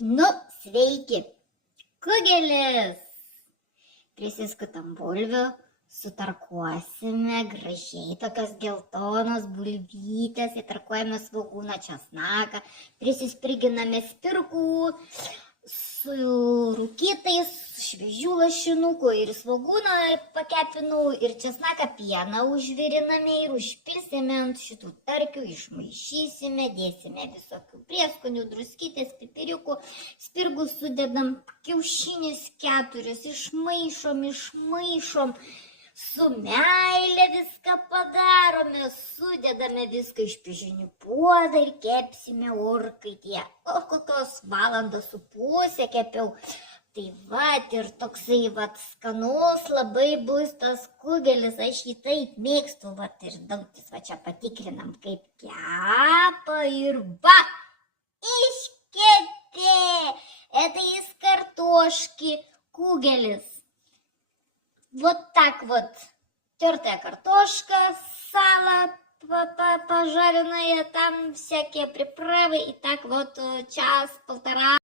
Nu, sveiki, kugelis. Prisiskutam bulvių, sutarkuosime gražiai tokias geltonos bulvytės, įtarkuojame svogūną, česnaką, prisispriginame spirgų su rūkytais, šviežių lašinukų ir svogūną pakepinau ir česnaką pieną užviriname ir užpilsime ant šitų tarkių, išmaišysime, dėsime visokių prieskonių, druskytės, pipiriukų, spirgų sudedam, kiaušinis 4, išmaišom, su meile viską padarome, sudedame viską iš pižinių puodą ir kepsime orkaitėje. O kokios valandos su pusė kepiau. Tai vat ir toksai vat skanus labai bus tas kugelis, aš jį taip mėgstu, vat ir Dautis va čia patikrinam, kaip kepa ir va, iškepė. Это из картошки кугелис. Вот так вот. Тертая картошка, сало пожаренное, там всякие приправы. И так вот час-полтора